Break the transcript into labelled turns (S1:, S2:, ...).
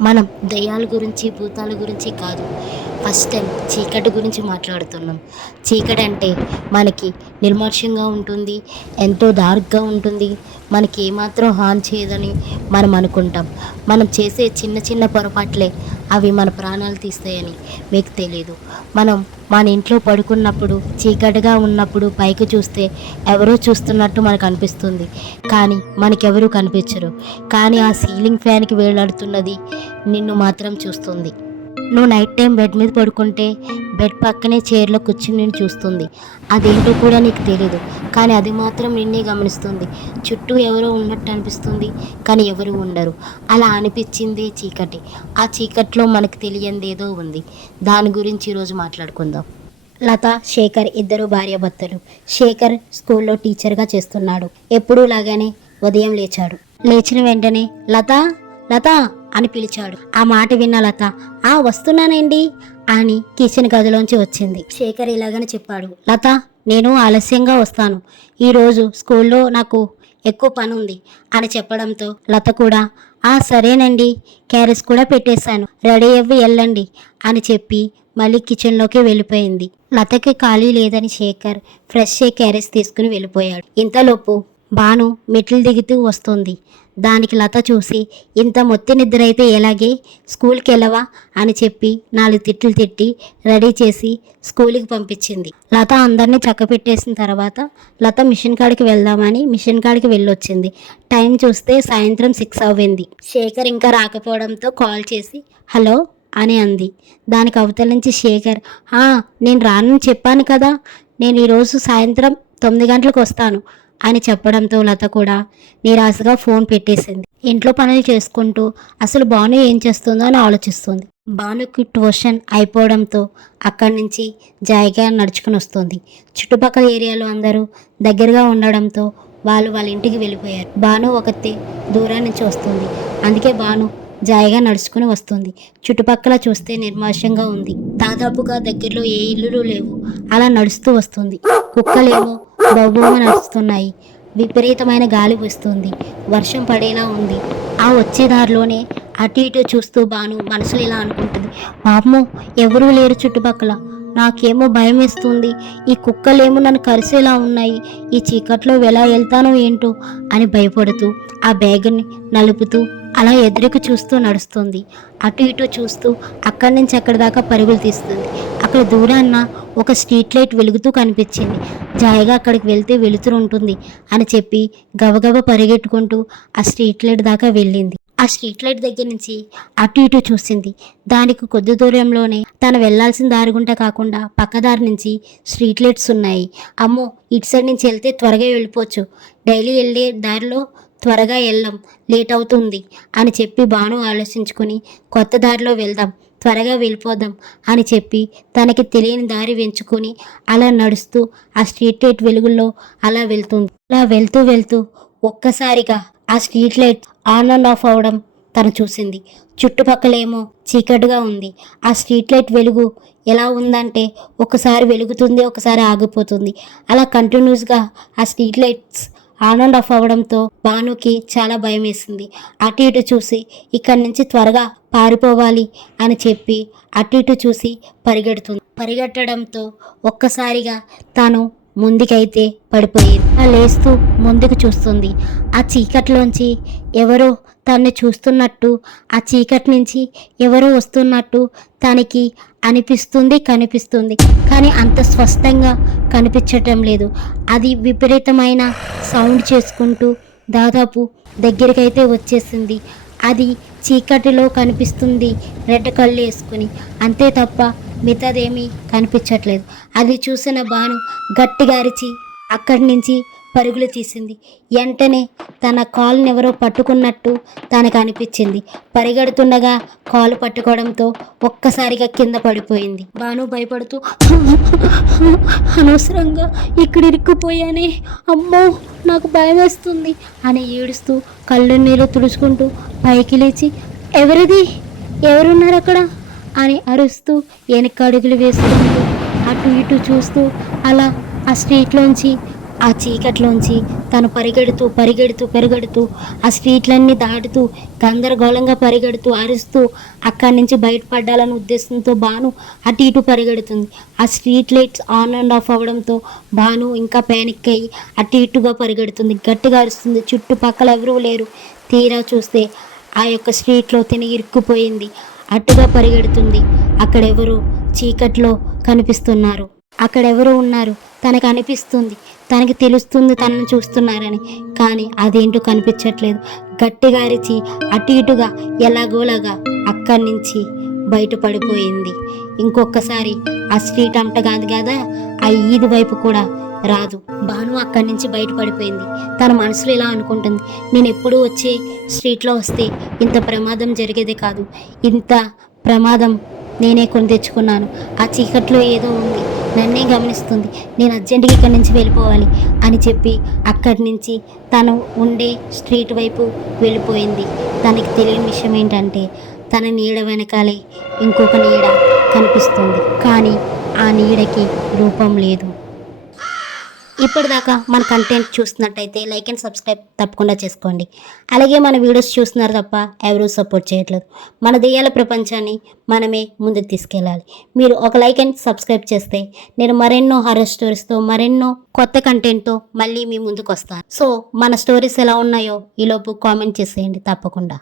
S1: మనం దయ్యాల గురించి భూతాల గురించి కాదు. ఫస్ట్ టైం చీకటి గురించి మాట్లాడుతున్నాం. చీకటి అంటే మనకి నిర్మర్షంగా ఉంటుంది ఎంతో డార్క్గా ఉంటుంది. మనకి ఏమాత్రం హాని చేయదని మనం అనుకుంటాం. మనం చేసే చిన్న చిన్న పొరపాట్లే అవి మన ప్రాణాలు తీస్తాయని మీకు తెలియదు మనం మన ఇంట్లో పడుకున్నప్పుడు చీకటిగా ఉన్నప్పుడు పైకి చూస్తే ఎవరో చూస్తున్నట్టు మనకు అనిపిస్తుంది. కానీ మనకెవరూ కనిపించరు. కానీ ఆ సీలింగ్ ఫ్యాన్కి వేలాడుతున్నది నిన్ను మాత్రం చూస్తుంది. నువ్వు నైట్ టైం బెడ్ మీద పడుకుంటే బెడ్ పక్కనే చైర్లో కూర్చుని నేను చూస్తుంది. అదేంటో కూడా నీకు తెలియదు కానీ అది మాత్రం నిన్నే గమనిస్తుంది. చుట్టూ ఎవరో ఉన్నట్టు అనిపిస్తుంది కానీ ఎవరు ఉండరు. అలా అనిపించింది చీకటి. ఆ చీకట్లో మనకు తెలియంది ఏదో ఉంది. దాని గురించి ఈరోజు మాట్లాడుకుందాం. లత శేఖర్ ఇద్దరు భార్యాభర్తలు. శేఖర్ స్కూల్లో టీచర్గా చేస్తున్నాడు. ఎప్పుడూ లాగానే ఉదయం లేచాడు. లేచిన వెంటనే లత లత! అని పిలిచాడు. ఆ మాట విన్న లత ఆ వస్తున్నానండి అని కిచెన్ గదిలోంచి వచ్చింది. శేఖర్ ఇలాగని చెప్పాడు లత నేను ఆలస్యంగా వస్తాను. ఈరోజు స్కూల్లో నాకు ఎక్కువ పని ఉంది అని చెప్పడంతో లత కూడా ఆ సరేనండి క్యారెస్ కూడా పెట్టేశాను. రెడీ అవ్వి వెళ్ళండి అని చెప్పి మళ్ళీ కిచెన్లోకి వెళ్ళిపోయింది. లతకి ఖాళీ లేదని శేఖర్ ఫ్రెష్ క్యారెస్ తీసుకుని వెళ్ళిపోయాడు. ఇంతలోపు బాను మెట్లు దిగుతూ వస్తుంది. దానికి లత చూసి ఇంత మొత్తి నిద్ర అయితే ఎలాగే? స్కూల్కి వెళ్ళవా అని చెప్పి నాలుగు తిట్లు తిట్టి రెడీ చేసి స్కూల్కి పంపించింది. లత అందరినీ చక్కపెట్టేసిన తర్వాత లత మిషన్ కాడికి వెళ్దామని మిషన్ కాడికి వెళ్ళొచ్చింది. టైం చూస్తే సాయంత్రం సిక్స్ అవ్వింది. శేఖర్ ఇంకా రాకపోవడంతో కాల్ చేసి హలో అని అంది. దానికి అవతల నుంచి శేఖర్ నేను రానని చెప్పాను కదా. నేను ఈరోజు సాయంత్రం తొమ్మిది గంటలకు వస్తాను. అని చెప్పడంతో లత కూడా నిరాశగా ఫోన్ పెట్టేసింది. ఇంట్లో పనులు చేసుకుంటూ అసలు భాను ఏం చేస్తుందో అని ఆలోచిస్తుంది. భానుకి ట్యూషన్ అయిపోవడంతో అక్కడి నుంచి జాయిగా నడుచుకుని వస్తుంది. చుట్టుపక్కల ఏరియాలో అందరూ దగ్గరగా ఉండడంతో వాళ్ళు వాళ్ళ ఇంటికి వెళ్ళిపోయారు. భాను ఒకతే దూరం నుంచి వస్తుంది. అందుకే భాను జాయిగా నడుచుకుని వస్తుంది. చుట్టుపక్కల చూస్తే నిర్మాషంగా ఉంది. దాదాపుగా దగ్గరలో ఏ ఇల్లులు లేవు. అలా నడుస్తూ వస్తుంది. కుక్కలేమో బొబ్బుమ నడుస్తున్నాయి. విపరీతమైన గాలి వస్తుంది. వర్షం పడేలా ఉంది. ఆ వచ్చే దారిలోనే అటు ఇటు చూస్తూ బాను మనసులో ఇలా అనుకుంటుంది. పాపము ఎవరూ లేరు చుట్టుపక్కల. నాకేమో భయం వేస్తుంది. ఈ కుక్కలేమో నన్ను కరిసేలా ఉన్నాయి. ఈ చీకట్లో ఎలా వెళ్తానో ఏంటో అని భయపడుతూ ఆ బ్యాగ్ని నలుపుతూ అలా ఎదురుకు చూస్తూ నడుస్తుంది. అటు ఇటు చూస్తూ అక్కడి నుంచి అక్కడి దాకా పరుగులు తీస్తుంది. అక్కడ దూరాన్న ఒక స్ట్రీట్ లైట్ వెలుగుతూ కనిపించింది. జాయిగా అక్కడికి వెళ్తే వెలుతురు ఉంటుంది అని చెప్పి గబగబ పరిగెట్టుకుంటూ ఆ స్ట్రీట్ లైట్ దాకా వెళ్ళింది. ఆ స్ట్రీట్ లైట్ దగ్గర నుంచి అటు ఇటు చూసింది. దానికి కొద్ది దూరంలోనే తను వెళ్ళాల్సిన దారి గుంట కాకుండా పక్కదారి నుంచి స్ట్రీట్ లైట్స్ ఉన్నాయి. అమ్మో ఇటు సైడ్ నుంచి వెళ్తే త్వరగా వెళ్ళిపోవచ్చు. డైలీ వెళ్ళే దారిలో త్వరగా వెళ్ళాం లేట్ అవుతుంది అని చెప్పి బాను ఆలోచించుకుని కొత్త దారిలో వెళ్దాం త్వరగా వెళ్ళిపోదాం అని చెప్పి తనకి తెలియని దారి వెంచుకొని అలా నడుస్తూ ఆ స్ట్రీట్ లైట్ వెలుగుల్లో అలా వెళ్తుంది. అలా వెళ్తూ వెళ్తూ ఒక్కసారిగా ఆ street light on and off అవడం తను చూసింది. చుట్టుపక్కలేమో చీకటిగా ఉంది. ఆ స్ట్రీట్ లైట్ వెలుగు ఎలా ఉందంటే ఒకసారి వెలుగుతుంది ఒకసారి ఆగిపోతుంది. అలా కంటిన్యూస్గా ఆ street lights on and off అవ్వడంతో భానుకి చాలా భయం వేసింది అటు ఇటు చూసి ఇక్కడి నుంచి త్వరగా పారిపోవాలి అని చెప్పి అటు ఇటు చూసి పరిగెడుతుంది. పరిగెట్టడంతో ఒక్కసారిగా తాను ముందుకైతే పడిపోయింది. లేస్తూ ముందుకు చూస్తుంది. ఆ చీకట్లోంచి ఎవరో తన్ని చూస్తున్నట్టు ఆ చీకటి నుంచి ఎవరో వస్తున్నట్టు తనకి అనిపిస్తుంది కనిపిస్తుంది. కానీ అంత స్పష్టంగా కనిపించటం లేదు. అది విపరీతమైన సౌండ్ చేసుకుంటూ దాదాపు దగ్గరికైతే వచ్చేసింది. అది చీకటిలో కనిపిస్తుంది రెడ్ కళ్ళు వేసుకుని. అంతే తప్ప మిగతాదేమీ కనిపించట్లేదు. అది చూసిన బాను గట్టిగా అరిచి అక్కడి నుంచి పరుగులు తీసింది. వెంటనే తన కాలుని ఎవరో పట్టుకున్నట్టు తనకు అనిపించింది. పరిగెడుతుండగా కాలు పట్టుకోవడంతో ఒక్కసారిగా కింద పడిపోయింది. బాను భయపడుతూ అనవసరంగా ఇక్కడ ఇరుక్కుపోయానే. అమ్మో నాకు భయం వేస్తుంది అని ఏడుస్తూ కళ్ళు నీళ్ళు తుడుచుకుంటూ పైకి లేచి ఎవరిది? ఎవరున్నారు అక్కడ? అని అరుస్తూ వెనక అడుగులు వేసుకుంటూ అటు ఇటు చూస్తూ అలా ఆ స్ట్రీట్లోంచి ఆ చీకట్లోంచి తను పరిగెడుతూ పరిగెడుతూ పరిగెడుతూ ఆ స్ట్రీట్లన్నీ దాటుతూ గందరగోళంగా పరిగెడుతూ అరుస్తూ అక్కడి నుంచి బయటపడాలనే ఉద్దేశంతో భాను అటు ఇటు పరిగెడుతుంది. ఆ street lights on and off అవ్వడంతో భాను ఇంకా ప్యానిక్ అయ్యి అటు ఇటుగా పరిగెడుతుంది. గట్టిగా అరుస్తుంది. చుట్టుపక్కల ఎవరూ లేరు. తీరా చూస్తే ఆ యొక్క స్ట్రీట్లో తిని ఇరుక్కుపోయింది. అటుగా పరిగెడుతుంది. అక్కడెవరు చీకట్లో కనిపిస్తున్నారు. అక్కడెవరో ఉన్నారు. తనకు అనిపిస్తుంది. తనకి తెలుస్తుంది తనని చూస్తున్నారని. కానీ అదేంటో కనిపించట్లేదు. గట్టిగా అరిచి అటు ఇటుగా ఎలాగోలాగా అక్కడి నుంచి బయటపడిపోయింది. ఇంకొకసారి ఆ స్ట్రీట్ అంట కాదు కదా ఆ ఈది వైపు కూడా రాదు. భాను అక్కడి నుంచి బయటపడిపోయింది. తన మనసులో ఇలా అనుకుంటుంది నేను ఎప్పుడూ వచ్చే స్ట్రీట్లో వస్తే ఇంత ప్రమాదం జరిగేదే కాదు. ఇంత ప్రమాదం నేనే కొని తెచ్చుకున్నాను. ఆ చీకట్లో ఏదో ఉంది. నన్నే గమనిస్తుంది. నేను అర్జెంటుగా ఇక్కడి నుంచి వెళ్ళిపోవాలి అని చెప్పి అక్కడి నుంచి తను ఉండే స్ట్రీట్ వైపు వెళ్ళిపోయింది. తనకి తెలియని విషయం ఏంటంటే తన నీడ వెనకాలే ఇంకొక నీడ కనిపిస్తుంది. కానీ ఆ నీడకి రూపం లేదు. ఇప్పటిదాకా మన కంటెంట్ చూస్తున్నట్టయితే లైక్ అండ్ సబ్స్క్రైబ్ తప్పకుండా చేసుకోండి. అలాగే మన వీడియోస్ చూస్తున్నారు తప్ప ఎవరూ సపోర్ట్ చేయట్లేదు. మన దెయ్యాల ప్రపంచాన్ని మనమే ముందుకు తీసుకెళ్ళాలి. మీరు ఒక లైక్ అండ్ సబ్స్క్రైబ్ చేస్తే నేను మరెన్నో హర్రర్ స్టోరీస్తో మరెన్నో కొత్త కంటెంట్తో మళ్ళీ మీ ముందుకు వస్తాను. సో మన స్టోరీస్ ఎలా ఉన్నాయో ఈలోపు కామెంట్ చేసేయండి తప్పకుండా.